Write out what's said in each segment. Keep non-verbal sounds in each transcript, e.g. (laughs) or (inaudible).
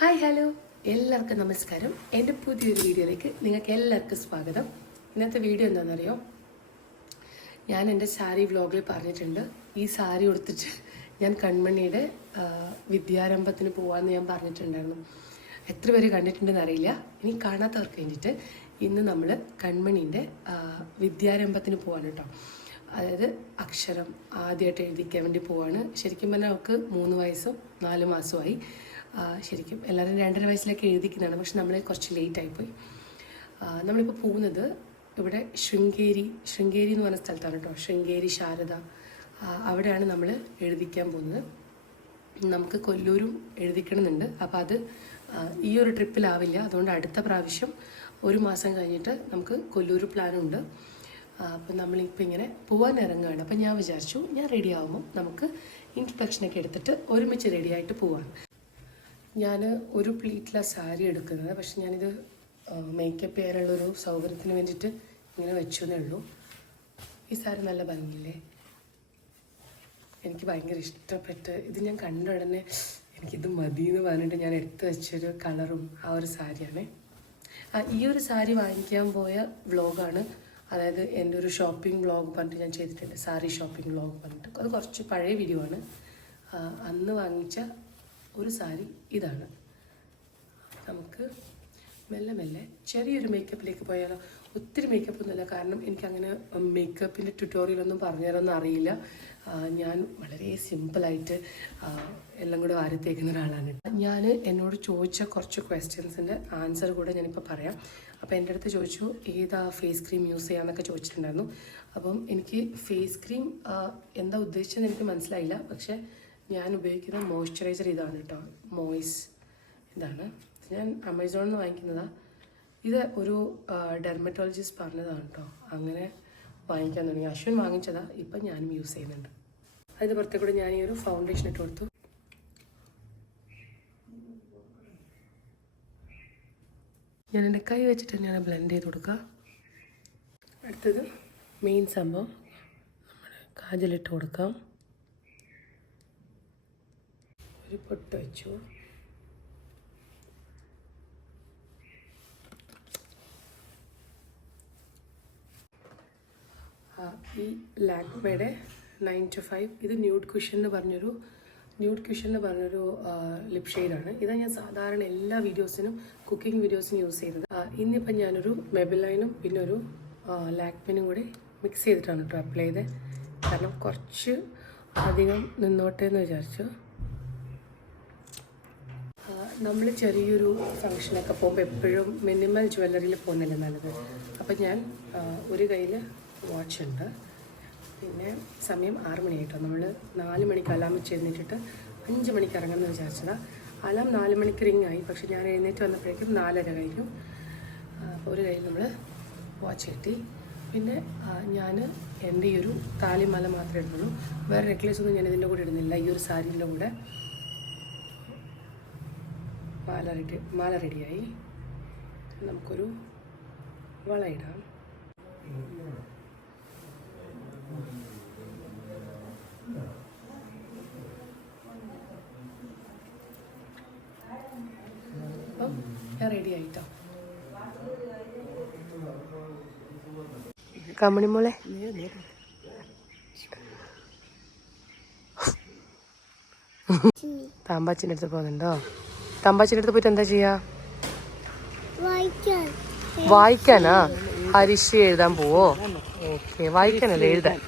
Hi hello. എല്ലാവർക്കും നമസ്കാരം. എന്റെ പുതിയൊരു വീഡിയോയിലേക്ക് നിങ്ങൾക്ക് എല്ലാവർക്കും സ്വാഗതം. ഇന്നത്തെ വീഡിയോ എന്താണെന്നറിയോ? ഞാൻ എന്റെ സാരി വ്ലോഗിൽ പറഞ്ഞിട്ടുണ്ട്. ഈ സാരി ഉടുത്തിട്ട് ഞാൻ കൺമണിയുടെ വിദ്യാരംഭത്തിന് പോകാമെന്ന് ഞാൻ പറഞ്ഞിട്ടുണ്ടായിരുന്നു. എത്ര പേര് കണ്ടിട്ടുണ്ടെന്ന് അറിയില്ല. ഇനി കാണാത്തവർക്ക് വേണ്ടിയിട്ട് ഇന്ന് നമ്മൾ കൺമണീന്റെ വിദ്യാരംഭത്തിന് പോകാൻ കേട്ടോ. അതായത് അക്ഷരം ആദ്യമായിട്ട് എഴുതിക്കാൻ വേണ്ടി പോവാണ്. ശരിക്കും പറഞ്ഞാൽ അവൾക്ക് മൂന്ന് വയസ്സും നാല് മാസമായി ശരിക്കും എല്ലാവരും രണ്ടര വയസ്സിലൊക്കെ എഴുതിക്കുന്നതാണ് പക്ഷെ നമ്മൾ കുറച്ച് ലേറ്റ് ആയിപ്പോയി. നമ്മളിപ്പോൾ പോകുന്നത് ഇവിടെ ശൃംഗേരി ശൃംഗേരി എന്ന് പറഞ്ഞ സ്ഥലത്താണ് കേട്ടോ ശൃംഗേരി ശാരദ. അവിടെയാണ് നമ്മൾ എഴുതിക്കാൻ പോകുന്നത്. നമുക്ക് കൊല്ലൂരും എഴുതിക്കണമെന്നുണ്ട്. അപ്പോൾ അത് ഈ ഒരു ട്രിപ്പിലാവില്ല അതുകൊണ്ട് അടുത്ത പ്രാവശ്യം ഒരു മാസം കഴിഞ്ഞിട്ട് നമുക്ക് കൊല്ലൂർ പ്ലാനുണ്ട് അപ്പം നമ്മളിപ്പോൾ ഇങ്ങനെ പോകാൻ ഇറങ്ങുകയാണ്. അപ്പം ഞാൻ വിചാരിച്ചു ഞാൻ റെഡി ആകുമ്പോൾ നമുക്ക് ഇൻട്രൊഡക്ഷനൊക്കെ എടുത്തിട്ട് ഒരുമിച്ച് റെഡിയായിട്ട് പോവാം ഞാൻ ഒരു പ്ലീറ്റിലാണ് സാരി എടുക്കുന്നത്. പക്ഷെ ഞാനിത് മേക്കപ്പ് ചെയ്യാനുള്ളൊരു സൗകര്യത്തിന് വേണ്ടിയിട്ട് ഇങ്ങനെ വെച്ചു എന്നേ ഉള്ളൂ. ഈ സാരി നല്ല ഭംഗിയില്ലേ? എനിക്ക് ഭയങ്കര ഇഷ്ടപ്പെട്ട് ഇത് ഞാൻ കണ്ട ഉടനെ എനിക്കിത് മതി എന്ന് പറഞ്ഞിട്ട് ഞാൻ എടുത്തു വെച്ചൊരു കളറും ആ ഒരു സാരിയാണ്. ഈ ഒരു സാരി വാങ്ങിക്കാൻ പോയ വ്ളോഗാണ്. അതായത് എന്റെ ഒരു ഷോപ്പിംഗ് വ്ളോഗ് പറഞ്ഞിട്ട് ഞാൻ ചെയ്തിട്ടുണ്ട്. സാരി ഷോപ്പിംഗ് വ്ളോഗ് പറഞ്ഞിട്ട്. അത് കുറച്ച് പഴയ വീഡിയോ ആണ്. അന്ന് വാങ്ങിച്ച ഒരു സാരി ഇതാണ്. നമുക്ക് മെല്ലെ മെല്ലെ ചെറിയൊരു മേക്കപ്പിലേക്ക് പോയാലോ? ഒത്തിരി മേക്കപ്പ് ഒന്നുമില്ല. കാരണം എനിക്കങ്ങനെ മേക്കപ്പിന്റെ ട്യൂട്ടോറിയലൊന്നും പറഞ്ഞുതരാനൊന്നും അറിയില്ല. ഞാൻ വളരെ സിമ്പിളായിട്ട് എല്ലാം കൂടെ വാരി തേക്കുന്ന ഒരാളാണ് ഞാൻ എന്നോട് ചോദിച്ച കുറച്ച് ക്വസ്റ്റ്യൻസിന്റെ ആൻസർ കൂടെ ഞാനിപ്പോൾ പറയാം. അപ്പോൾ എന്റെ അടുത്ത് ചോദിച്ചു ഏതാ ഫേസ് ക്രീം യൂസ് ചെയ്യാമെന്നൊക്കെ ചോദിച്ചിട്ടുണ്ടായിരുന്നു. അപ്പം എനിക്ക് ഫേസ് ക്രീം എന്താ ഉദ്ദേശിച്ചതെന്ന് എനിക്ക് മനസ്സിലായില്ല. പക്ഷേ ഞാൻ ഉപയോഗിക്കുന്ന മോയ്സ്ചറൈസർ ഇതാണ് കേട്ടോ. മോയ്സ് ഇതാണ്. ഇത് ഞാൻ ആമസോണിൽ നിന്ന് വാങ്ങിക്കുന്നതാണ് ഇത് ഒരു ഡെർമറ്റോളജിസ്റ്റ് പറഞ്ഞതാണ് കേട്ടോ. അങ്ങനെ വാങ്ങിക്കാൻ തുടങ്ങി. അശ്വൻ വാങ്ങിച്ചതാണ് ഇപ്പം ഞാനും യൂസ് ചെയ്യുന്നുണ്ട്. അതിന് പുറത്തെ കൂടെ ഞാൻ ഈ ഒരു ഫൗണ്ടേഷൻ ഇട്ട് കൊടുത്തു. ഞാൻ എന്റെ കൈ വെച്ചിട്ട് ഞാൻ ബ്ലെൻഡ് ചെയ്ത് കൊടുക്കുക. അടുത്തത് മെയിൻ സംഭവം. നമ്മുടെ കാജലിട്ട് കൊടുക്കാം. ഒരു പൊട്ട് വെച്ചു ഈ ലാക്മയുടെ നയൻ ടു ഫൈവ് ഇത് ന്യൂഡ് ക്വിഷൻ എന്ന് പറഞ്ഞൊരു ന്യൂഡ് ക്വിഷൻ എന്ന് പറഞ്ഞൊരു ലിപ് ഷെയ്ഡാണ് ഇതാ ഞാൻ സാധാരണ എല്ലാ വീഡിയോസിനും കുക്കിംഗ് വീഡിയോസിനും യൂസ് ചെയ്തത് ഇന്നിപ്പോൾ ഇന്നിപ്പം ഞാനൊരു മെബിലൈനും പിന്നെ ഒരു ലാക്മിനും കൂടി മിക്സ് ചെയ്തിട്ടാണ് കേട്ടോ അപ്ലൈ ചെയ്തത് കാരണം കുറച്ച് അധികം നിന്നോട്ടെ എന്ന് വിചാരിച്ചു. നമ്മൾ ചെറിയൊരു ഫങ്ഷനൊക്കെ പോകുമ്പോൾ എപ്പോഴും മിനിമൽ ജ്വല്ലറിയിൽ പോകുന്നില്ല നല്ലത്. അപ്പം ഞാൻ ഒരു കയ്യിൽ വാച്ച് ഉണ്ട്. പിന്നെ സമയം ആറ് മണിയായിട്ടോ നമ്മൾ നാല് മണിക്ക് അലാം എഴുന്നേറ്റിട്ട് അഞ്ച് മണിക്ക് ഇറങ്ങുമെന്ന് വിചാരിച്ചതാണ് അലാം നാല് മണിക്ക് റിങ് ആയി. പക്ഷെ ഞാൻ എഴുന്നേറ്റ് വന്നപ്പോഴേക്കും നാലര കഴിഞ്ഞു. അപ്പോൾ ഒരു കയ്യിൽ നമ്മൾ വാച്ച് കിട്ടി. പിന്നെ ഞാൻ എന്റെ ഈ ഒരു താലിമാല മാത്രമേ ഇടുന്നുള്ളൂ വേറെ നെക്ലേസ് ഒന്നും ഞാൻ ഇതിന്റെ കൂടെ ഇടുന്നില്ല. ഈ ഒരു സാരീന്റെ കൂടെ. മാല റെഡി മാല റെഡിയായി. നമുക്കൊരു വളയിടാം അപ്പം റെഡി ആയിട്ടോ? കമണിമോളെ താമ്പാച്ചിന്റെ അടുത്ത് പോകുന്നുണ്ടോ? താമ്പാച്ചിന്റെ അടുത്ത് പോയിട്ട് എന്താ ചെയ്യാ? വായിക്കാനാ? ഹരിഷി എഴുതാൻ പോവോ? ഓക്കെ വായിക്കാനല്ലേ എഴുതാൻ?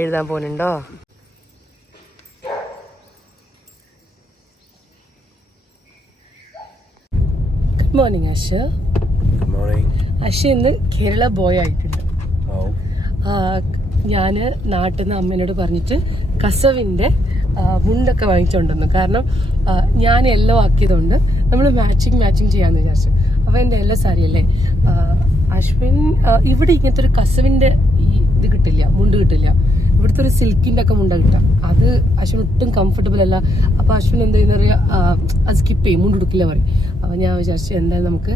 എഴുതാൻ പോകുന്നുണ്ടോ good morning Asha good morning Asha ഇന്ന് കേരള ബോയ് ആയിട്ടുണ്ട്. ഞാൻ ഞാൻ നാട്ടിൽ നിന്ന് അമ്മേനോട് പറഞ്ഞിട്ട് കസവിന്റെ ആ, മുണ്ടൊക്കെ വാങ്ങിച്ചുകൊണ്ടുവന്നു കാരണം ഞാൻ യെല്ലോ ആക്കിയതുകൊണ്ട് നമ്മൾ മാച്ചിങ് മാച്ചിങ് ചെയ്യാമെന്ന് വിചാരിച്ചു. അപ്പോൾ എന്റെ യെല്ലോ സാരി അല്ലേ? അശ്വിൻ ഇവിടെ ഇങ്ങനത്തെ ഒരു കസവിന്റെ ഈ ഇത് കിട്ടില്ല മുണ്ട് കിട്ടില്ല. ഇവിടുത്തെ ഒരു സിൽക്കിന്റെ ഒക്കെ മുണ്ട കിട്ടാം അത് അശ്വിൻ ഒട്ടും കംഫർട്ടബിൾ അല്ല. അപ്പോൾ അശ്വിൻ എന്താ ചെയ്യുന്ന പറയുക അത് സ്കിപ്പ് ചെയ്യും മുണ്ട് എടുക്കില്ല പറയും. അപ്പോൾ ഞാൻ വിചാരിച്ചു എന്തായാലും നമുക്ക്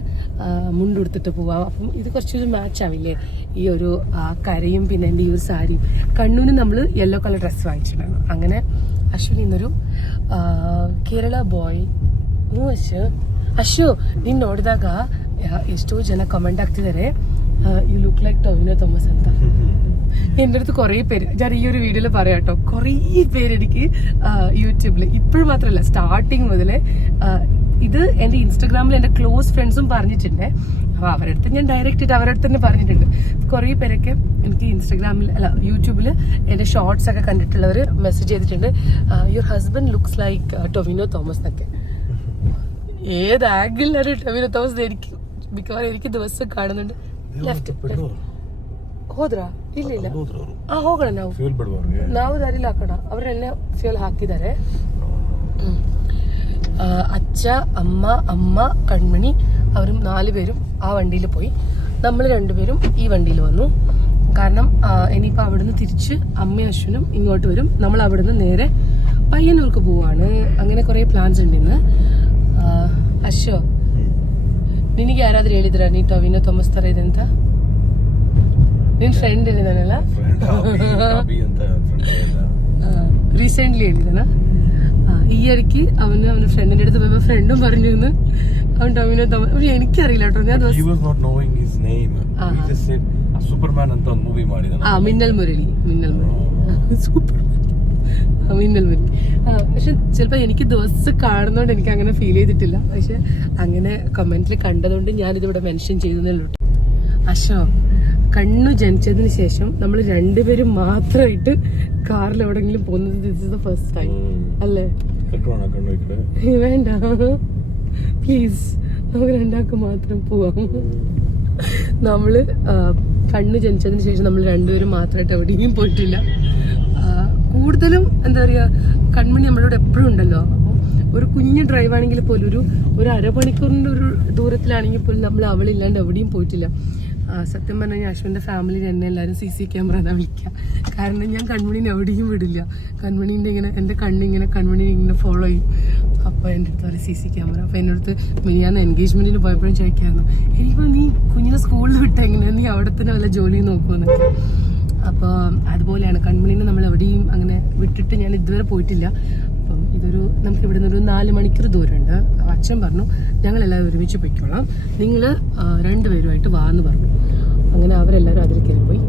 മുണ്ട് എടുത്തിട്ട് പോവാം. അപ്പം ഇത് കുറച്ചൊരു മാച്ച് ആവില്ലേ? ഈ ഒരു കരയും പിന്നെ എന്റെ ഈ ഒരു സാരിയും കണ്ണൂന് നമ്മൾ യെല്ലോ കളർ ഡ്രസ്സ് വാങ്ങിച്ചിട്ടുണ്ടായിരുന്നു അങ്ങനെ അശ്വിൻ ഇന്നൊരു ആ, കേരള ബോയ് ಹ್ಞೂ ಅಶು ಅಶು ನೀನ್ ನೋಡಿದಾಗ ಯಾ- ಎಷ್ಟೋ ಜನ ಕಮೆಂಟ್ ಆಗ್ತಿದ್ದಾರೆ you look like Tovino Thomas ಅಂತ (laughs) എൻ്റെ അടുത്ത് കുറേ പേര് ഞാൻ ഈ ഒരു വീഡിയോയിൽ പറയാം കേട്ടോ കുറേ പേര് എനിക്ക് യൂട്യൂബിൽ ഇപ്പോഴും മാത്രമല്ല സ്റ്റാർട്ടിങ് മുതലേ ആ, ഇത് എൻ്റെ ഇൻസ്റ്റഗ്രാമിൽ എൻ്റെ ക്ലോസ് ഫ്രണ്ട്സും പറഞ്ഞിട്ടുണ്ട് അപ്പോൾ അവരുടെ അടുത്ത് ഞാൻ ഡയറക്റ്റ് ആയിട്ട് അവരുടെ അടുത്ത് തന്നെ പറഞ്ഞിട്ടുണ്ട് കുറേ പേരൊക്കെ എനിക്ക് ഇൻസ്റ്റഗ്രാമിൽ അല്ല യൂട്യൂബിൽ എൻ്റെ ഷോർട്സ് ഒക്കെ കണ്ടിട്ടുള്ളവർ മെസ്സേജ് ചെയ്തിട്ടുണ്ട് your husband looks like Tovino Thomas എന്നൊക്കെ ഏത് ആംഗിളിലാണ് ടൊവിനോ തോമസ് എനിക്ക് മിക്കവാറും എനിക്ക് ദിവസം കാണുന്നുണ്ട് ಲೆಫ್ಟ್ ಹೋದ್ರಾ ಇಲ್ಲ ಇಲ್ಲ ಆ ಹೋಗೋಣ ನಾವು ಫ್ಯೂಲ್ ಬಿಡುವವ್ರಿಗೆ ನಾವು ದಾರಿಲಿ ಹಾಕೋಣ ಅವರೆಲ್ಲ ಫ್ಯೂಲ್ ಹಾಕಿದ್ದಾರೆ ഉം. ആ, അച്ഛ അമ്മ അമ്മ കൺമണി അവരും നാല് പേരും ആ വണ്ടിയിൽ പോയി നമ്മൾ രണ്ടുപേരും ഈ വണ്ടിയിൽ വന്നു കാരണം ആ, ഇനിയിപ്പോൾ അവിടുന്ന് തിരിച്ച് അമ്മയും അശ്വനും ഇങ്ങോട്ട് വരും നമ്മൾ അവിടുന്ന് നേരെ പയ്യന്നൂർക്ക് പോവാണ് അങ്ങനെ കുറേ പ്ലാൻസ് ഉണ്ട് ಇನ್ನು ಆ, ಅಶ್ವ ನಿನಗೆ ಯಾರಾದ್ರೂ ಹೇಳಿದ್ರ ನೀ ಟೊವಿನೋ ತೊಂಬಸ್ ಥರ ಇದೆ ಅಂತ ನಿನ್ ಫ್ರೆಂಡ್ ಹೇಳಿದಾನಲ್ಲ ಫ್ರೆಂಡ್ ಅಭಿ ಅಂತ ಫ್ರೆಂಡ್ റീസെന്റ് ಹೇಳಿದಾನ ഈ ഇടയ്ക്ക് അവന് അവന്റെ ഫ്രണ്ടിന്റെ അടുത്ത് പോയപ്പോ ഫ്രണ്ടും പറഞ്ഞു എന്ന് അവൻ ടൊമിനോ തോമസ് പക്ഷെ എനിക്കറിയില്ല കേട്ടോ ഞാൻ he ദിവസം was not knowing his name Ah. he just said Superman ಅಂತ ಒಂದು ಮೂವಿ ಮಾಡಿದಾನೆ ആ മിന്നൽ മുരളി മിന്നൽ മുരളി സൂപ്പർ ആ, മിന്നൽ മുരളി ആ, (laughs) പക്ഷെ ചിലപ്പോ എനിക്ക് ദിവസം കാണുന്നോണ്ട് എനിക്ക് അങ്ങനെ ഫീൽ ചെയ്തിട്ടില്ല പക്ഷെ അങ്ങനെ കമന്റിൽ കണ്ടതുകൊണ്ട് ഞാനിതിവിടെ മെൻഷൻ ചെയ്തതേ ഉള്ളൂ അശോ കണ്ണു ജനിച്ചതിന് ശേഷം നമ്മൾ രണ്ടുപേരും മാത്രമായിട്ട് കാറിൽ എവിടെങ്കിലും പോകുന്നത് this is the first time അല്ലേ ಕರ್ಕೊಂಡು (laughs) ಕಣ್ಣು ಈ ಕಡೆ ഏയ് വേണ്ട പ്ലീസ് നമുക്ക് രണ്ടാൾക്ക് മാത്രം പോവാം. നമ്മൾ ആ, കണ്ണ് ജനിച്ചതിന് ശേഷം നമ്മൾ രണ്ടുപേരും മാത്രമായിട്ട് എവിടെയും പോയിട്ടില്ല. കൂടുതലും എന്താ പറയുക കൺമണി നമ്മളോട് എപ്പോഴും ഉണ്ടല്ലോ. അപ്പോൾ ഒരു കുഞ്ഞ് ഡ്രൈവ് ആണെങ്കിൽ പോലും ഒരു ഒരു അരമണിക്കൂറിന്റെ ഒരു ദൂരത്തിലാണെങ്കിൽ പോലും നമ്മൾ അവളില്ലാണ്ട് എവിടെയും പോയിട്ടില്ല. സത്യം പറഞ്ഞാൽ കഴിഞ്ഞാൽ അശ്വിന്റെ ഫാമിലി എന്നെ എല്ലാവരും സി സി ക്യാമറ എന്നാ വിളിക്കുക കാരണം ഞാൻ കൺമണീനെ എവിടെയും വിടില്ല. കൺമണീന്റെ ഇങ്ങനെ എന്റെ കണ്ണിങ്ങനെ കൺമണീനെ ഇങ്ങനെ ഫോളോ ചെയ്യും. അപ്പൊ എന്റെ അടുത്ത് ഒരു സി സി ക്യാമറ അപ്പൊ എന്റെ അടുത്ത് ഞാൻ എൻഗേജ്മെന്റിന് പോയപ്പോഴും ചോദിക്കായിരുന്നു എനിക്ക് നീ കുഞ്ഞിനെ സ്കൂളിൽ വിട്ട എങ്ങനെയാണ് നീ അവിടെ തന്നെ വല്ല ജോലി നോക്കുമെന്നൊക്കെ അപ്പോൾ അതുപോലെയാണ് കൺമണീനെ നമ്മൾ എവിടെയും അങ്ങനെ വിട്ടിട്ട് ഞാൻ ഇതുവരെ പോയിട്ടില്ല. അപ്പം ഇതൊരു നമുക്ക് ഇവിടെ നിന്നൊരു നാല് മണിക്കൂർ ദൂരമുണ്ട്. അച്ഛൻ പറഞ്ഞു ഞങ്ങളെല്ലാവരും ഒരുമിച്ച് പൊയ്ക്കോളാം. നിങ്ങൾ രണ്ടുപേരുമായിട്ട് വാ എന്ന് പറഞ്ഞു. അങ്ങനെ അവരെല്ലാവരും അതിൽ കയറിപ്പോയി.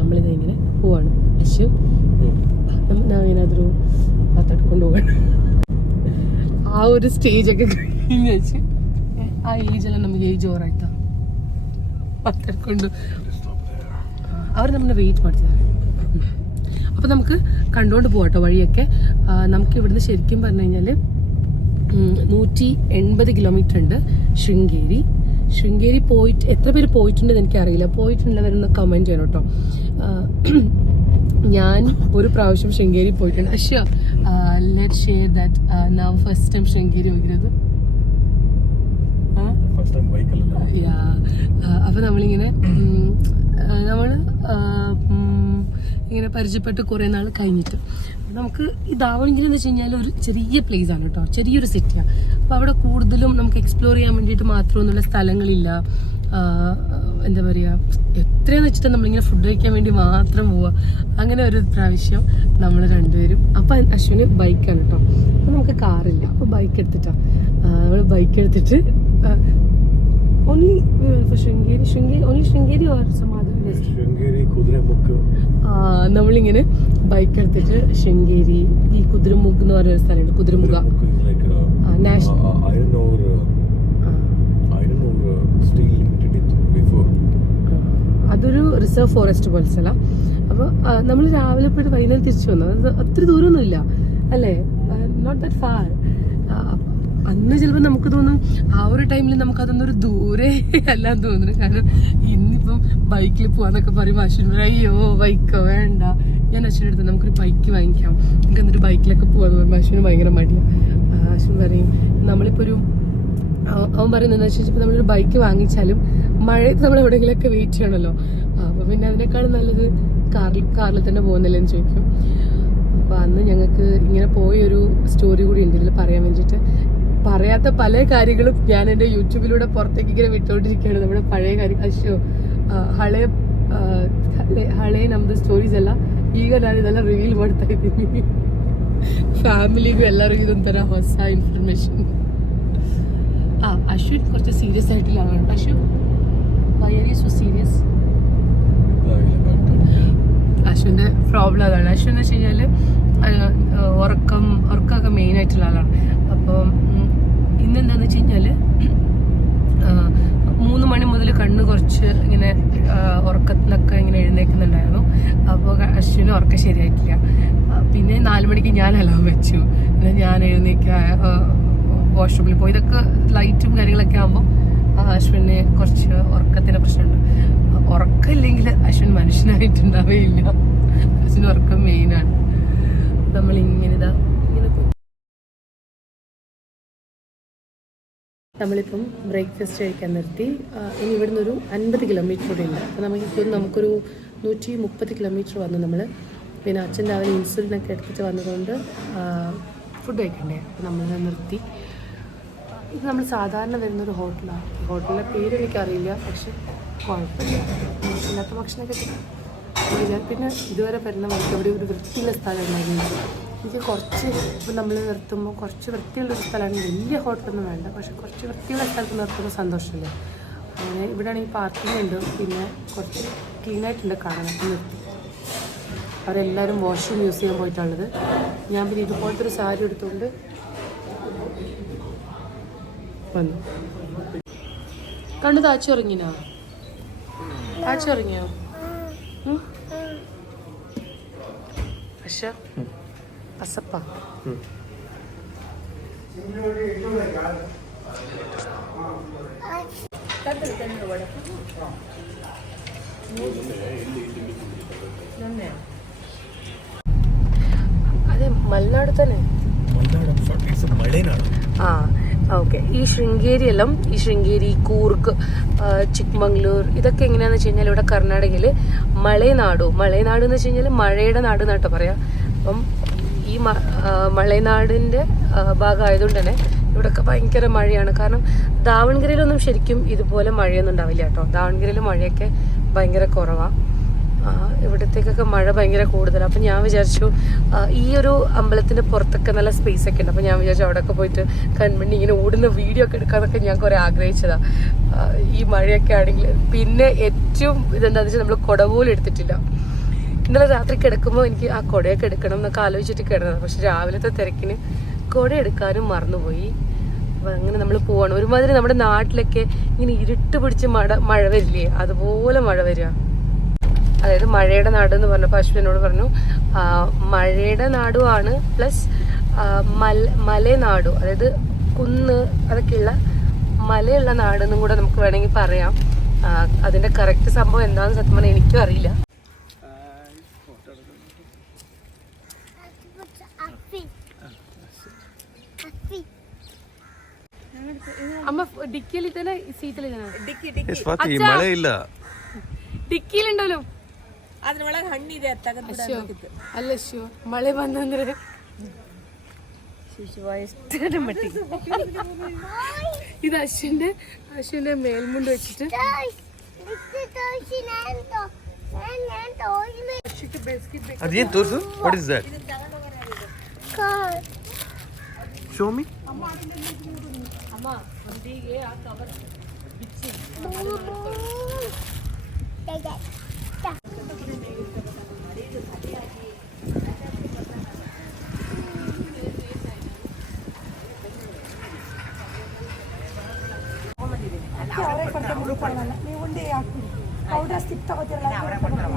നമ്മളിത് ഇങ്ങനെ പോവാണ്. പക്ഷേ ഇങ്ങനെ അതൊരു പാത്തെടുക്കൊണ്ട് പോവാണ് ಆ ಒಂದು ಸ್ಟೇಜಕ್ಕೆ കഴിഞ്ഞ് വെച്ച് ಆ ಏಜ್ ಎಲ್ಲ ನಮಗೆ ಏಜ್ ಓವರ್ ಆಯ್ತಾ ಮಾತಾಡ್ಕೊಂಡು അവർ നമ്മളെ വെയിറ്റ് ಮಾಡ್ತಿದ್ದಾರೆ അപ്പോൾ നമുക്ക് കണ്ടുകൊണ്ട് പോകട്ടോ വഴിയൊക്കെ ആ, നമുക്ക് ഇവിടുന്ന് ശരിക്കും പറഞ്ഞു കഴിഞ്ഞാൽ നൂറ്റി എൺപത് കിലോമീറ്റർ ഉണ്ട് ശൃംഗേരി ശൃംഗേരി പോയിട്ട് എത്ര പേര് പോയിട്ടുണ്ടെന്ന് എനിക്കറിയില്ല പോയിട്ടുള്ളവരൊന്ന് കമൻറ്റ് ചെയ്യണം കേട്ടോ ആ, ഞാൻ ഒരു പ്രാവശ്യം ശൃംഗേരി പോയിട്ടുണ്ട്. അഷ്യ let share that now first time Sringeri പോയിരുന്നത് അപ്പൊ നമ്മളിങ്ങനെ നമ്മൾ ഇങ്ങനെ പരിചയപ്പെട്ട് കുറെ നാൾ കഴിഞ്ഞിട്ട്. നമുക്ക് ഈ ദാവണഗിരി എന്ന് വെച്ച് കഴിഞ്ഞാൽ ഒരു ചെറിയ പ്ലേസ് ആണ് കേട്ടോ. ചെറിയൊരു സിറ്റിയാണ് അപ്പോൾ അവിടെ കൂടുതലും നമുക്ക് എക്സ്പ്ലോർ ചെയ്യാൻ വേണ്ടിയിട്ട് മാത്രമൊന്നുമുള്ള സ്ഥലങ്ങളില്ല. എന്താ പറയുക എത്രയെന്ന് വെച്ചിട്ട് നമ്മളിങ്ങനെ ഫുഡ് കഴിക്കാൻ വേണ്ടി മാത്രം പോവുക അങ്ങനെ ഒരു പ്രാവശ്യം നമ്മൾ രണ്ടുപേരും അപ്പം അശ്വിന് ബൈക്കാണ് കേട്ടോ അപ്പം നമുക്ക് കാറില്ല അപ്പോൾ ബൈക്ക് എടുത്തിട്ടാണ് നമ്മൾ ബൈക്ക് എടുത്തിട്ട് only Sringeri Sringeri only Sringeri or നമ്മളിങ്ങനെ ബൈക്ക് എടുത്തിട്ട് ശൃംഗേരി ഈ കുതിരമുഖ് എന്ന് പറയുന്ന സ്ഥലമുണ്ട് കുതിരമുഖ നാഷണൽ അതൊരു റിസർവ് ഫോറസ്റ്റ് പോലെ സ്ഥലം അപ്പോൾ നമ്മൾ രാവിലെ പോയിട്ട് വൈകുന്നേരം തിരിച്ചു വന്നു. അത് അത്ര ദൂരമൊന്നുമില്ല. അല്ലേ? നോട്ട് ദാറ്റ് ഫാർ അന്ന് ചിലപ്പോൾ നമുക്ക് തോന്നും ആ ഒരു ടൈമിൽ നമുക്ക് അതൊന്നും ഒരു ദൂരെ (laughs) അല്ലാന്ന് തോന്നുന്നു. കാരണം ഇന്നിപ്പം ബൈക്കിൽ പോവാന്നൊക്കെ പറയുമ്പോൾ അശ്വിൻ. അയ്യോ ബൈക്കോ വേണ്ട. ഞാൻ അശ്വിന്റെ അടുത്ത് നമുക്കൊരു ബൈക്ക് വാങ്ങിക്കാം. നമുക്ക് എന്നിട്ട് ബൈക്കിലൊക്കെ പോകാന്ന് പറയുമ്പോൾ അശ്വിന് ഭയങ്കര മടിയാണ് അശ്വിൻ പറയും നമ്മളിപ്പോൾ ഒരു അവൻ പറയുന്നത് എന്താ വെച്ചാൽ നമ്മളൊരു ബൈക്ക് വാങ്ങിച്ചാലും മഴയത്ത് നമ്മൾ എവിടെയെങ്കിലുമൊക്കെ വെയിറ്റ് ചെയ്യണമല്ലോ അപ്പം പിന്നെ അതിനേക്കാളും നല്ലത് കാറിൽ കാറിൽ തന്നെ പോകുന്നില്ലെന്ന് ചോദിക്കും. അപ്പം അന്ന് ഞങ്ങൾക്ക് ഇങ്ങനെ പോയൊരു സ്റ്റോറി കൂടി ഉണ്ട്. ഇതിൽ പറയാൻ വേണ്ടിയിട്ട് പറയാത്ത പല കാര്യങ്ങളും ഞാൻ എന്റെ യൂട്യൂബിലൂടെ പുറത്തേക്ക് ഇങ്ങനെ വിട്ടുകൊണ്ടിരിക്കുകയാണ്. നമ്മുടെ പഴയ കാര്യം. അശ്യോ ഹളേ ಹಳೆ സ്റ്റോറീസ് എല്ലാം ಎಲ್ಲ ಈಗ ഇതെല്ലാം ಇದೆಲ್ಲ ರಿವೀಲ್ ಮಾಡ್ತಾ ഫാമിലിക്കും ಫ್ಯಾಮಿಲಿಗೂ ഇതും തരാം. ഹൊസ ഇൻഫർമേഷൻ ആ അശ്വിൻ കുറച്ച് സീരിയസ് ആയിട്ടുള്ള ആളാണ്. Ashwin why are you so serious അശ്വിന്റെ problem അതാണ്. അശ്വിൻ എന്ന് വെച്ച് കഴിഞ്ഞാൽ ഉറക്കം ഉറക്കമൊക്കെ മെയിൻ ആയിട്ടുള്ള ആളാണ്. അപ്പോൾ ഇന്നെന്താന്ന് വെച്ച് കഴിഞ്ഞാൽ മൂന്ന് മണി മുതൽ കണ്ണ് കുറച്ച് ഇങ്ങനെ ഉറക്കത്തിനൊക്കെ ഇങ്ങനെ എഴുന്നേക്കുന്നുണ്ടായിരുന്നു. അപ്പോൾ അശ്വിന് ഉറക്കം ശരിയായിട്ടില്ല. പിന്നെ നാല് മണിക്ക് ഞാൻ അലാം വെച്ചു. ഞാൻ എഴുന്നേക്ക വാഷ്റൂമിൽ പോയി. ഇതൊക്കെ ലൈറ്റും കാര്യങ്ങളൊക്കെ ആകുമ്പോൾ അശ്വിന് കുറച്ച് ഉറക്കത്തിന് പ്രശ്നമുണ്ട്. ഉറക്കമില്ലെങ്കിൽ അശ്വിൻ മനുഷ്യനായിട്ടുണ്ടാവുകയില്ല അശ്വിന് ഉറക്കം മെയിനാണ്. നമ്മൾ ഇങ്ങനെ ഇതാ ഇങ്ങനെ നമ്മളിപ്പം ബ്രേക്ക്ഫാസ്റ്റ് കഴിക്കാൻ നിർത്തി. ഇനി ഇവിടുന്ന് ഒരു അൻപത് കിലോമീറ്റർ കൂടെ ഉണ്ട്. അപ്പോൾ നമുക്ക് നമുക്കൊരു നൂറ്റി മുപ്പത് കിലോമീറ്റർ വന്നു നമ്മൾ പിന്നെ അച്ഛൻ രാവിലെ ഇൻസുലിനൊക്കെ എടുത്തിട്ട് വന്നതുകൊണ്ട് ഫുഡ് കഴിക്കണ്ടേ? അപ്പോൾ നമ്മൾ നിർത്തി. ഇത് നമ്മൾ സാധാരണ വരുന്നൊരു ഹോട്ടലാണ്. ഹോട്ടലിന്റെ പേര് എനിക്കറിയില്ല പക്ഷെ കുഴപ്പമില്ല. ഇല്ലാത്ത ഭക്ഷണമൊക്കെ കിട്ടും പിന്നെ ഇതുവരെ വരുന്ന വഴിക്ക് അവിടെ ഒരു വൃത്തിയുള്ള സ്ഥലം ഉണ്ടായിരുന്നു. എനിക്ക് കുറച്ച് ഇപ്പം നമ്മൾ നിർത്തുമ്പോൾ കുറച്ച് വൃത്തിയുള്ളൊരു സ്ഥലമാണ്. വലിയ ഹോട്ടലൊന്നും വേണ്ട പക്ഷെ കുറച്ച് വൃത്തിയുള്ള സ്ഥലത്ത് നിർത്തുമ്പോൾ സന്തോഷമല്ലേ. അങ്ങനെ ഇവിടെ ആണെങ്കിൽ പാർക്കിംഗ് ഉണ്ട്. പിന്നെ കുറച്ച് ക്ലീൻ ആയിട്ടുണ്ട് കാണാൻ നിർത്തി. അവരെല്ലാവരും വാഷ്റൂം യൂസ് ചെയ്യാൻ പോയിട്ടുള്ളത് ഞാൻ പിന്നെ ഇതുപോലത്തെ ഒരു സാരി എടുത്തുകൊണ്ട് വന്നു കണ്ടു താച്ചുറങ്ങിനാ? താച്ചുറങ്ങിയോ? പക്ഷെ അസപ്പ. അതെ മലനാട് തന്നെ. ആ. ഓക്കെ ഈ ശൃംഗേരി എല്ലാം ഈ ശൃംഗേരി കൂർഗ് ചിക്മംഗ്ലൂർ ഇതൊക്കെ എങ്ങനെയാന്ന് വെച്ച് കഴിഞ്ഞാൽ ഇവിടെ കർണാടകയിൽ മലയനാടു മലയനാട് എന്ന് വെച്ച് കഴിഞ്ഞാൽ മഴയുടെ നാട് എന്നാട്ടോ പറയാം. അപ്പം ഈ മ- ആ, മലയനാടിന്റെ ആ, ഭാഗമായതുകൊണ്ട് തന്നെ ഇവിടെയൊക്കെ ഭയങ്കര മഴയാണ്. കാരണം ദാവൺഗിരിയിലൊന്നും ശരിക്കും ഇതുപോലെ മഴയൊന്നും ഉണ്ടാവില്ല കേട്ടോ. ദാവൺഗിരിയിൽ മഴയൊക്കെ ഭയങ്കര കുറവാണ് ഇവിടത്തേക്കൊക്കെ മഴ ഭയങ്കര കൂടുതലാണ് അപ്പം ഞാൻ വിചാരിച്ചു ഈ ഒരു അമ്പലത്തിന്റെ പുറത്തൊക്കെ നല്ല സ്പേസ് ഒക്കെ ഉണ്ട്. അപ്പം ഞാൻ വിചാരിച്ചു അവിടെയൊക്കെ പോയിട്ട് കൺമണി ഇങ്ങനെ ഓടുന്ന വീഡിയോ ഒക്കെ എടുക്കാനൊക്കെ ഞാൻ കുറേ ആഗ്രഹിച്ചതാണ് ഈ മഴയൊക്കെ ആണെങ്കിൽ പിന്നെ ഏറ്റവും ഇതെന്താണെന്ന് വെച്ചാൽ നമ്മൾ കുട പോലും എടുത്തിട്ടില്ല. ഇന്നലെ രാത്രി കിടക്കുമ്പോൾ എനിക്ക് ആ കുടയൊക്കെ എടുക്കണം എന്നൊക്കെ ആലോചിച്ചിട്ട് കിടന്നത്. പക്ഷെ രാവിലത്തെ തിരക്കിന് കുട എടുക്കാനും മറന്നുപോയി. അപ്പം അങ്ങനെ നമ്മൾ പോവാണ്. ഒരുമാതിരി നമ്മുടെ നാട്ടിലൊക്കെ ഇങ്ങനെ ഇരുട്ട് പിടിച്ച് മഴ മഴ വരില്ലേ? അതുപോലെ മഴ വരിക. അതായത് മഴയുടെ നാട് എന്ന് പറഞ്ഞപ്പോൾ അശ്വിനോട് പറഞ്ഞു മഴയുടെ നാടുമാണ് പ്ലസ് മല മലനാടും അതായത് കുന്ന് അതൊക്കെയുള്ള മലയുള്ള നാടെന്നും കൂടെ നമുക്ക് വേണമെങ്കിൽ പറയാം. അതിന്റെ കറക്റ്റ് സംഭവം എന്താണെന്ന് സത്യം പറഞ്ഞാൽ എനിക്കും അറിയില്ല. അമ്മ ഡിക്കിയിൽ തന്നെ സീറ്റിൽ ഡിക്കിയിലുണ്ടല്ലോ. ಅದ್ರೊಳಗೆ ಹಣ್ಣಿದೆ ತೆಗೆದು ಅಲ್ಲ ಶೋ ಮಳೆ ಬಂದಂದ್ರೆ ಶಿಶುವ ಎಷ್ಟರ ಮಟ್ಟಿಗೆ ഇത് അശ്വിന്റെ അശ്വിന്റെ മേൽമുണ്ട് വെച്ചിട്ട് ടോയ്സ് ഇത് ടോയ്സ് ഞാൻ ടോ ഞാൻ ഞാൻ ടോയ്സ്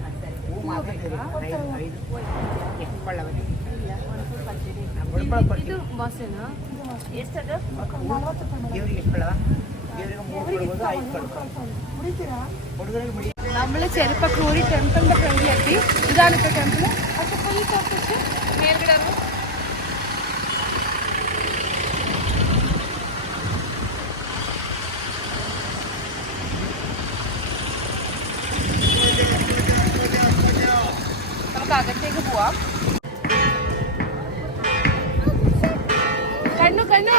ಅದೇನ್ ತೋರ್ಸು what is that car show me ಇದು ವಾಸನಾ നമ്മള് ചെരുപ്പൊക്കെ ഊരി ടെമ്പിളിന്റെ ഫ്രണ്ടിലെത്തി ഇതാണ് ഇപ്പൊ ടെമ്പിൾ അപ്പൊ പോയി തോപ്പിച്ച് തന്നെ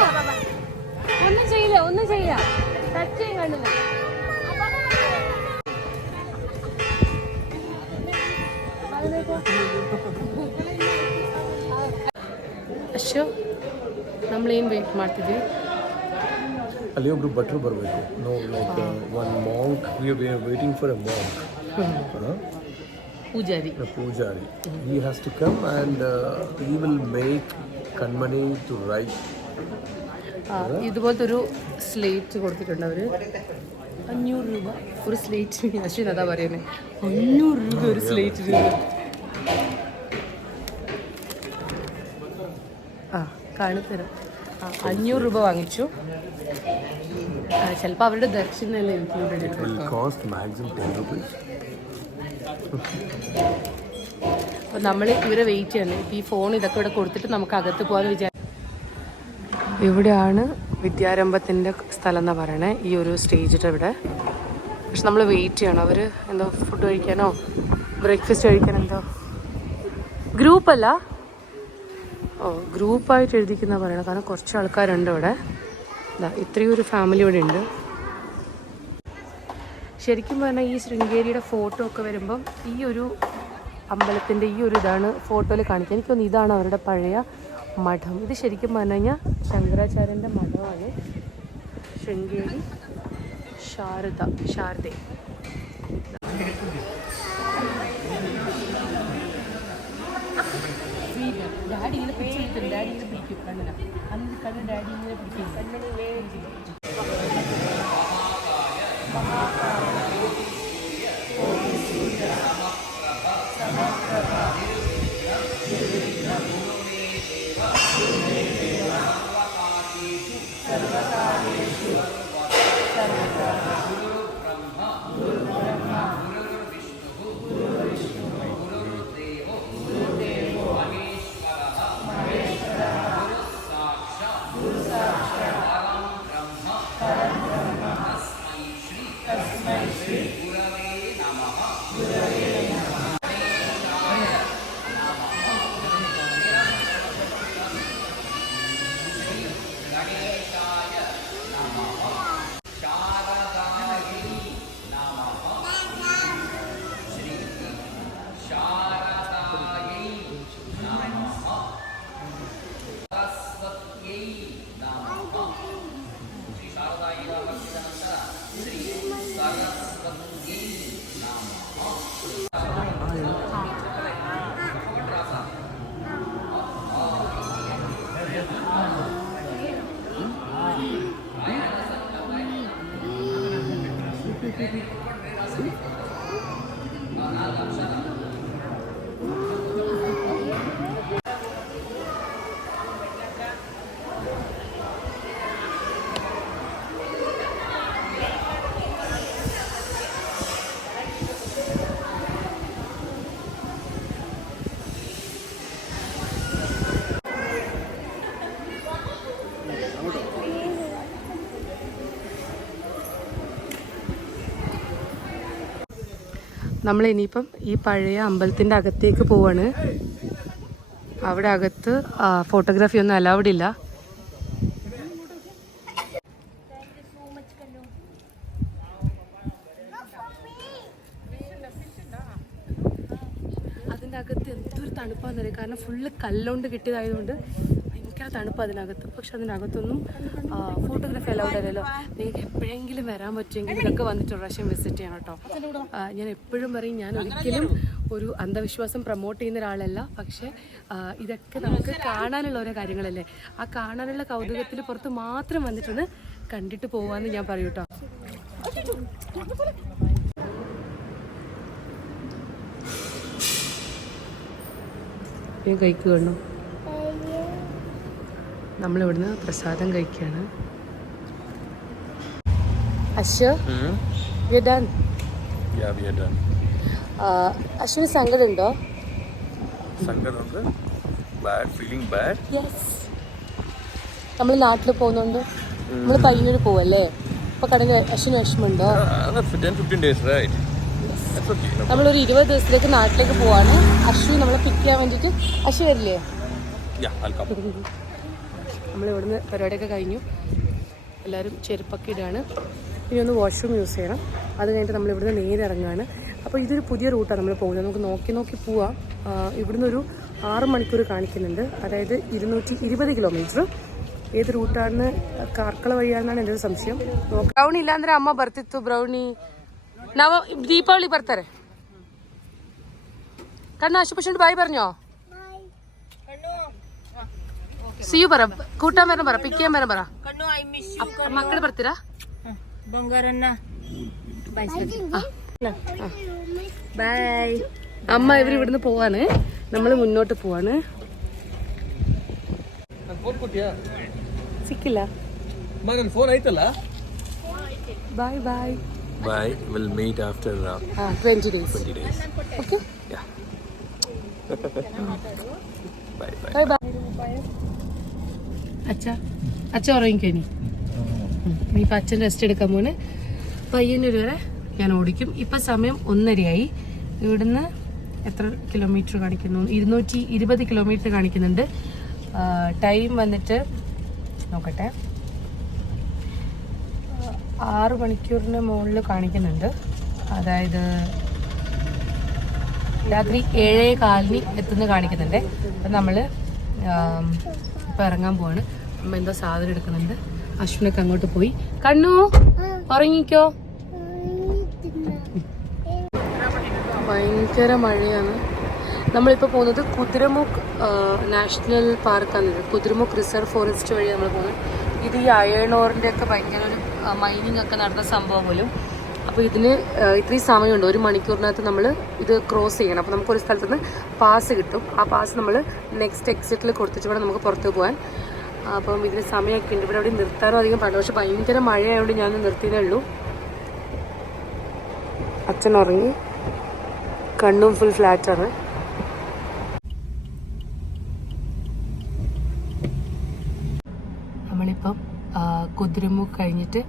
ഒന്നും ചെയ്യില്ല ഒന്നും ചെയ്യില്ല ടച്ച് ചെയ്യും കണ്ണിന് ಅಶ್ಯೋ ನಮ್ಮಳೇನು ವೆಯ್ಟ್ ಮಾಡ್ತಿದ್ವಿ ಅಲ್ಲಿ ಒಬ್ರು ಭಟ್ರು ಬರಬೇಕು no like one monk we are waiting for a monk pujari pujari he has to come and he will make Kanmani to write ഇതുപോലത്തെ ഒരു സ്ലേറ്റ് കൊടുത്തിട്ടുണ്ട് അവർ അഞ്ഞൂറ് രൂപ. ഒരു സ്ലേറ്റ് അശ്വിൻ അതാ പറയുന്നത് അഞ്ഞൂറ് രൂപ ഒരു സ്ലേറ്റിന് ആ കാണിത്തരാം. ആ അഞ്ഞൂറ് രൂപ വാങ്ങിച്ചു. ചിലപ്പോൾ അവരുടെ ദർശനം included It will cost maximum 10 rupees. അപ്പോൾ നമ്മൾ ഇവരെ വെയിറ്റ് ചെയ്യണം ഇപ്പോൾ ഈ ഫോൺ ഇതൊക്കെ ഇവിടെ കൊടുത്തിട്ട് നമുക്ക് അകത്ത് പോകാൻ വിചാരിച്ചു ഇവിടെയാണ് വിദ്യാരംഭത്തിന്റെ സ്ഥലം എന്ന് പറയണേ. ഈ ഒരു സ്റ്റേജിന്റെ ഇവിടെ. പക്ഷെ നമ്മൾ വെയിറ്റ് ചെയ്യണം. അവർ എന്തോ ഫുഡ് കഴിക്കാനോ ബ്രേക്ക്ഫാസ്റ്റ് കഴിക്കാനോ എന്തോ. ഗ്രൂപ്പല്ല ഓ ഗ്രൂപ്പായിട്ട് എഴുതിക്കുന്ന പറയണം. കാരണം കുറച്ച് ആൾക്കാരുണ്ട് ഇവിടെ. ദാ ഇത്രയും ഒരു ഫാമിലി ഇവിടെ ഉണ്ട്. ശരിക്കും പറഞ്ഞാൽ ഈ ശൃംഗേരിയുടെ ഫോട്ടോ ഒക്കെ വരുമ്പം ഈ ഒരു അമ്പലത്തിന്റെ ഈ ഒരു ഇതാണ് ഫോട്ടോയിൽ കാണിക്കുക. എനിക്ക് ഇതാണ് അവരുടെ പഴയ മഠം. ഇത് ശരിക്കും പറഞ്ഞു കഴിഞ്ഞാൽ ശങ്കരാചാര്യന്റെ മഠമാണ്. ശൃംഗേരി ശാരദ ശാരദ. ഡാഡി ഇങ്ങനെ പിടിച്ചിരിക്കും ഡാഡി ഇങ്ങനെ പിടിക്കും കണ്ണിന അന്ന് കണ്ണ് ഡാഡി ഇങ്ങനെ പിടിക്കും குரவே நமகா നമ്മൾ ഇനിയിപ്പം ഈ പഴയ അമ്പലത്തിന്റെ അകത്തേക്ക് പോവാണ്. അവിടെ അകത്ത് ഫോട്ടോഗ്രാഫി ഒന്നും അലൗഡ് ഇല്ല. അതിന്റെ അകത്ത് എന്തൊരു തണുപ്പാന്നറിയാം കാരണം ഫുള്ള് കല്ലുകൊണ്ട് കിട്ടിയതായതുകൊണ്ട് ഭയങ്കര തണുപ്പ് അതിനകത്ത്. പക്ഷെ അതിനകത്തൊന്നും ഫോട്ടോഗ്രാഫി അലൗഡ് അല്ലല്ലോ നിങ്ങൾക്ക് എപ്പോഴെങ്കിലും വരാൻ പറ്റുമെങ്കിൽ ഇതൊക്കെ വന്നിട്ട് പ്രാവശ്യം വിസിറ്റ് ചെയ്യണം കേട്ടോ. ഞാൻ എപ്പോഴും പറയും ഞാൻ ഒരിക്കലും ഒരു അന്ധവിശ്വാസം പ്രൊമോട്ട് ചെയ്യുന്ന ഒരാളല്ല. പക്ഷേ ഇതൊക്കെ നമുക്ക് കാണാനുള്ള ഓരോ കാര്യങ്ങളല്ലേ. ആ കാണാനുള്ള കൗതുകത്തിൽ പുറത്ത് മാത്രം വന്നിട്ടൊന്ന് കണ്ടിട്ട് പോവാന്ന് ഞാൻ പറയൂ കേട്ടോ. ഞാൻ കഴിക്കുകയാണോ നമ്മളിവിടുന്ന് പ്രസാദം കഴിക്കുകയാണ് അശ്വ. അശ്വിന് സങ്കടമുണ്ടോ. യെസ് നമ്മൾ നാട്ടിൽ പോകുന്നുണ്ട് നമ്മൾ പയ്യൂർ പോവല്ലേ അപ്പൊ കടന്ന് Ashwin വിഷമമുണ്ടോ another 10 15 days, right? That's okay. No. നമ്മളൊരു ഇരുപത് ദിവസത്തേക്ക് നാട്ടിലേക്ക് പോവാണ് അശ്വിന് നമ്മളെ പിക്ക് ചെയ്യാൻ വേണ്ടിട്ട് അശ്വിന് വരില്ലേ. (laughs) നമ്മൾ ഇവിടുന്ന് പരിപാടിയൊക്കെ കഴിഞ്ഞു. എല്ലാവരും ചെരുപ്പൊക്കെ ഇടുകയാണ് ഇനി ഒന്ന് വാഷ്റൂം യൂസ് ചെയ്യണം. അത് കഴിഞ്ഞിട്ട് നമ്മൾ ഇവിടുന്ന് നേരെ ഇറങ്ങുകയാണ് അപ്പോൾ ഇതൊരു പുതിയ റൂട്ടാണ് നമ്മൾ പോകുന്നത്. നമുക്ക് നോക്കി നോക്കി പോവാം. ഇവിടുന്ന് ഒരു ആറ് മണിക്കൂർ കാണിക്കുന്നുണ്ട്. അതായത് ഇരുന്നൂറ്റി ഇരുപത് കിലോമീറ്റർ ഏത് റൂട്ടാണെന്ന് കാർക്കള വഴിയാണെന്നാണ് എന്റെ ഒരു സംശയം. ബ്രൗണി ഇല്ലാന്നേരം അമ്മ ಬರ್ತಿತ್ತು ബ്രൗണി നവ ദീപാവളി ಬರ್ತಾರೆ കണ്ണ ബായ് പറഞ്ഞോ? ಸಿಯು ಬರ ಕೂಟ ಮೇರೆ ಬರ ಪಿಕ್ಕೆ ಮೇರೆ ಬರ ಕಣ್ಣು ಐ ಮಿಸ್ ಮಕ್ಕಳು ಬರ್ತೀರಾ ಬಂಗಾರನ್ನ ಬಾಯ್ അമ്മ ഇവർ ഇവിടുന്ന് പോവാണ് നമ്മൾ മുന്നോട്ട് പോവാണ് ಫೋನ್ ಕೊಟ್ಟಿಯಾ ಸಿಕ್ಕಿಲ್ಲ ಅಮ್ಮ ನನ್ನ ಫೋನ್ ಐತಲ್ಲ bye bye bye will meet after ಹಾಂ twenty days twenty days okay bye bye bye bye അച്ഛ അച്ഛ ഉറങ്ങിക്കോ ഇനി. ഇനിയിപ്പോൾ അച്ഛൻ റെസ്റ്റ് എടുക്കാൻ പോണ്. പയ്യന്നൂർ വരെ ഞാൻ ഓടിക്കും. ഇപ്പം സമയം ഒന്നരയായി. ഇവിടുന്ന് എത്ര കിലോമീറ്റർ കാണിക്കുന്നു? ഇരുന്നൂറ്റി ഇരുപത് കിലോമീറ്റർ കാണിക്കുന്നുണ്ട്. ടൈം വന്നിട്ട് നോക്കട്ടെ. ആറ് മണിക്കൂറിന് മുകളിൽ കാണിക്കുന്നുണ്ട്. അതായത് രാത്രി ഏഴേ കാലിന് എത്തുന്ന കാണിക്കുന്നുണ്ട്. അപ്പം നമ്മൾ ഇപ്പം ഇറങ്ങാൻ പോവാണ്. അമ്മ എന്തോ സാധനം എടുക്കുന്നുണ്ട്. അശ്വിനൊക്കെ അങ്ങോട്ട് പോയി. കണ്ണു ഉറങ്ങിക്കോ? ഭയങ്കര മഴയാണ്. നമ്മളിപ്പോൾ പോകുന്നത് കുതിരമുഖ് നാഷണൽ പാർക്കാണ് കുതിരമുഖ് റിസർവ് ഫോറസ്റ്റ് വഴി നമ്മൾ പോകുന്നത്. ഇത് ഈ അയണോറിന്റെ ഒക്കെ ഭയങ്കര ഒരു മൈനിങ് ഒക്കെ നടന്ന സംഭവം പോലും. അപ്പോൾ ഇതിന് ഇത്രയും സമയമുണ്ട്. ഒരു മണിക്കൂറിനകത്ത് നമ്മൾ ഇത് ക്രോസ് ചെയ്യണം. അപ്പോൾ നമുക്കൊരു സ്ഥലത്ത് നിന്ന് പാസ് കിട്ടും. ആ പാസ് നമ്മൾ നെക്സ്റ്റ് എക്സിറ്റിൽ കൊടുത്തിട്ട് വേണം നമുക്ക് പുറത്ത് പോകാൻ അപ്പം ഇതിന് സമയമൊക്കെ ഉണ്ട്. ഇവിടെ അവിടെ നിർത്താനോ അധികം പാടില്ല. പക്ഷെ ഭയങ്കര മഴയായതുകൊണ്ട് ഞാൻ നിർത്തിയതേ ഉള്ളൂ. അച്ഛൻ ഉറങ്ങി. കണ്ണും ഫുൾ ഫ്ലാറ്റാണ് നമ്മളിപ്പം കുതിരമുക്ക് കഴിഞ്ഞിട്ട്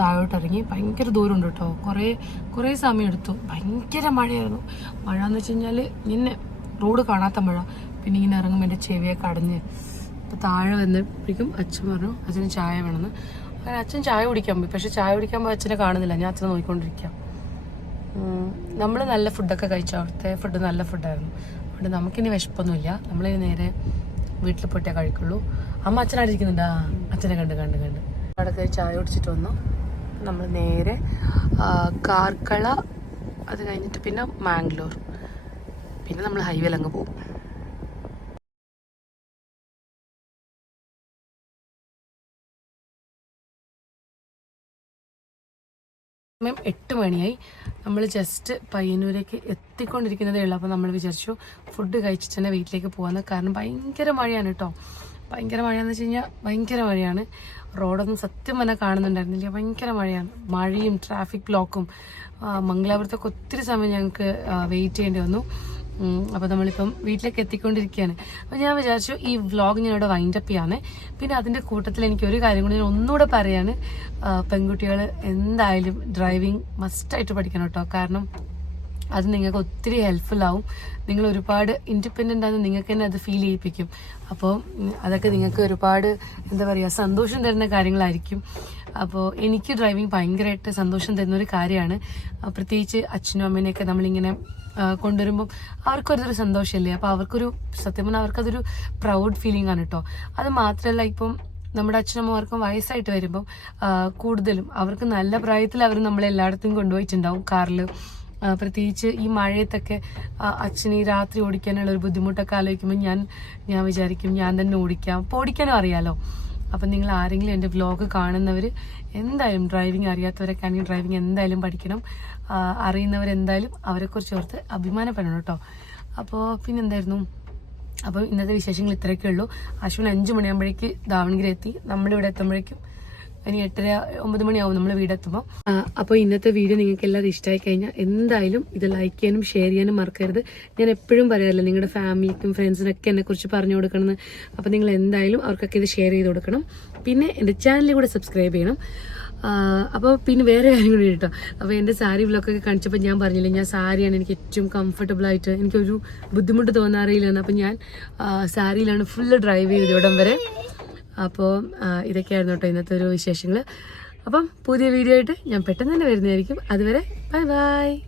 താഴോട്ട് ഇറങ്ങി ഭയങ്കര ദൂരമുണ്ട് കേട്ടോ. കുറേ കുറേ സമയം എടുത്തു. ഭയങ്കര മഴയായിരുന്നു. മഴ എന്ന് വെച്ച് കഴിഞ്ഞാൽ ഇങ്ങനെ റോഡ് കാണാത്ത മഴ. പിന്നെ ഇങ്ങനെ ഇറങ്ങുമ്പോൾ എന്റെ ചെവിയൊക്കെ അടഞ്ഞ് അപ്പോൾ താഴെ വന്നപ്പോഴേക്കും അച്ഛൻ പറഞ്ഞു അച്ഛന് ചായ വേണമെന്ന്. അങ്ങനെ അച്ഛൻ ചായ കുടിക്കാൻ പോയി. പക്ഷെ ചായ കുടിക്കാൻ പോയി അച്ഛനെ കാണുന്നില്ല. ഞാൻ അച്ഛനെ നോക്കിക്കൊണ്ടിരിക്കാം. നമ്മൾ നല്ല ഫുഡൊക്കെ കഴിച്ചു? അവിടുത്തെ ഫുഡ് നല്ല ഫുഡായിരുന്നു. അതുകൊണ്ട് നമുക്കിനി വിശപ്പൊന്നുമില്ല. നമ്മൾ നേരെ വീട്ടിൽ പോയിട്ടേ കഴിക്കുള്ളൂ. അമ്മ അച്ഛനായിട്ട് ഇരിക്കുന്നുണ്ടാ. അച്ഛനെ കണ്ട് കണ്ട് കണ്ട്. അവിടെ കയറി ചായ കുടിച്ചിട്ട് വന്നു. നമ്മൾ നേരെ കാർക്കള അത് കഴിഞ്ഞിട്ട് പിന്നെ മാംഗ്ലൂർ. പിന്നെ നമ്മൾ ഹൈവേയിൽ അങ്ങ് പോകും. സമയം എട്ട് മണിയായി. നമ്മൾ ജസ്റ്റ് പയ്യന്നൂരേക്ക് എത്തിക്കൊണ്ടിരിക്കുന്നതേ ഉള്ളൂ അപ്പോൾ നമ്മൾ വിചാരിച്ചു ഫുഡ് കഴിച്ചിട്ട് തന്നെ വീട്ടിലേക്ക് പോകാമെന്ന് കാരണം ഭയങ്കര മഴയാണ് കേട്ടോ ഭയങ്കര മഴയെന്ന് വെച്ച് കഴിഞ്ഞാൽ ഭയങ്കര മഴയാണ്. റോഡൊന്നും സത്യം തന്നെ കാണുന്നുണ്ടായിരുന്നില്ല. ഭയങ്കര മഴയാണ്. മഴയും ട്രാഫിക് ബ്ലോക്കും മംഗലാപുരത്തൊക്കെ ഒത്തിരി സമയം ഞങ്ങൾക്ക് വെയിറ്റ് ചെയ്യേണ്ടി വന്നു. അപ്പോൾ നമ്മളിപ്പം വീട്ടിലേക്ക് എത്തിക്കൊണ്ടിരിക്കുകയാണ് അപ്പോൾ ഞാൻ വിചാരിച്ചു ഈ വ്ളോഗ് ഞാൻ ഇവിടെ വൈൻഡപ്പ് ചെയ്യാണ് പിന്നെ അതിന്റെ കൂട്ടത്തിൽ എനിക്ക് ഒരു കാര്യം കൂടി ഞാൻ ഒന്നുകൂടെ പറയാണ്. പെൺകുട്ടികൾ എന്തായാലും ഡ്രൈവിംഗ് മസ്റ്റായിട്ട് പഠിക്കണം കേട്ടോ. കാരണം അത് നിങ്ങൾക്ക് ഒത്തിരി ഹെൽപ്ഫുൾ ആവും. നിങ്ങൾ ഒരുപാട് ഇൻഡിപെൻഡന്റ് ആണെന്ന് നിങ്ങൾക്ക് തന്നെ അത് ഫീൽ ചെയ്യിപ്പിക്കും. അപ്പോൾ അതൊക്കെ നിങ്ങൾക്ക് ഒരുപാട് എന്താ പറയുക സന്തോഷം തരുന്ന കാര്യങ്ങളായിരിക്കും. അപ്പോൾ എനിക്ക് ഡ്രൈവിംഗ് ഭയങ്കരമായിട്ട് സന്തോഷം തരുന്ന ഒരു കാര്യമാണ്. പ്രത്യേകിച്ച് അച്ഛനും അമ്മേനെയൊക്കെ നമ്മളിങ്ങനെ കൊണ്ടുവരുമ്പം അവർക്കൊരു സന്തോഷമല്ലേ അപ്പോൾ അവർക്കൊരു സത്യം പറഞ്ഞാൽ അവർക്കതൊരു പ്രൗഡ് ഫീലിംഗ് ആണ് കേട്ടോ അത് മാത്രമല്ല ഇപ്പം നമ്മുടെ അച്ഛനമ്മമാർക്കും വയസ്സായിട്ട് വരുമ്പം കൂടുതലും അവർക്ക് നല്ല പ്രായത്തിൽ അവർ നമ്മളെ എല്ലായിടത്തും കൊണ്ടുപോയിട്ടുണ്ടാവും. കാറിൽ പ്രത്യേകിച്ച് ഈ മഴയത്തൊക്കെ അച്ഛന് ഈ രാത്രി ഓടിക്കാനുള്ള ഒരു ബുദ്ധിമുട്ടൊക്കെ ആലോചിക്കുമ്പോൾ ഞാൻ ഞാൻ വിചാരിക്കും ഞാൻ തന്നെ ഓടിക്കാം. അപ്പോൾ ഓടിക്കാനും അറിയാലോ. അപ്പം നിങ്ങൾ ആരെങ്കിലും എന്റെ വ്ലോഗ് കാണുന്നവർ എന്തായാലും ഡ്രൈവിംഗ് അറിയാത്തവരൊക്കെ ആണെങ്കിൽ ഡ്രൈവിംഗ് എന്തായാലും പഠിക്കണം. അറിയുന്നവരെന്തായാലും അവരെക്കുറിച്ച് ഓർത്ത് അഭിമാനപ്പെടണം കേട്ടോ. അപ്പോൾ പിന്നെന്തായിരുന്നു? അപ്പോൾ ഇന്നത്തെ വിശേഷങ്ങൾ ഇത്രയൊക്കെ ഉള്ളൂ. അശ്വിൻ അഞ്ച് മണിയാകുമ്പോഴേക്ക് ദാവണഗിരി എത്തി. നമ്മളിവിടെ എത്തുമ്പോഴേക്കും ഇനി എട്ടര ഒമ്പത് മണിയാവും നമ്മൾ വീടെത്തുമ്പോൾ അപ്പോൾ ഇന്നത്തെ വീഡിയോ നിങ്ങൾക്ക് എല്ലാവരും ഇഷ്ടമായി കഴിഞ്ഞാൽ എന്തായാലും ഇത് ലൈക്ക് ചെയ്യാനും ഷെയർ ചെയ്യാനും മറക്കരുത്. ഞാൻ എപ്പോഴും പറയാറില്ല നിങ്ങളുടെ ഫാമിലിക്കും ഫ്രണ്ട്സിനൊക്കെ എന്നെക്കുറിച്ച് പറഞ്ഞു കൊടുക്കണമെന്ന്. അപ്പോൾ നിങ്ങൾ എന്തായാലും അവർക്കൊക്കെ ഇത് ഷെയർ ചെയ്ത് കൊടുക്കണം. പിന്നെ എന്റെ ചാനലിൽ കൂടെ സബ്സ്ക്രൈബ് ചെയ്യണം. അപ്പോൾ പിന്നെ വേറെ കാര്യം കൂടി കേട്ടോ. അപ്പോൾ എന്റെ സാരി വ്ലോഗൊക്കെ കാണിച്ചപ്പോൾ ഞാൻ പറഞ്ഞില്ലേ ഞാൻ സാരിയാണ് എനിക്ക് ഏറ്റവും കംഫർട്ടബിൾ ആയിട്ട് എനിക്കൊരു ബുദ്ധിമുട്ട് തോന്നാറിയില്ലെന്ന് അപ്പോൾ ഞാൻ സാരിയിലാണ് ഫുള്ള് ഡ്രൈവ് ചെയ്ത് ഇവിടം വരെ. അപ്പോൾ ഇതൊക്കെയായിരുന്നു കേട്ടോ ഇന്നത്തെ ഒരു വിശേഷങ്ങൾ അപ്പം പുതിയ വീഡിയോ ആയിട്ട് ഞാൻ പെട്ടെന്ന് തന്നെ വരുന്നതായിരിക്കും. അതുവരെ ബൈ ബൈ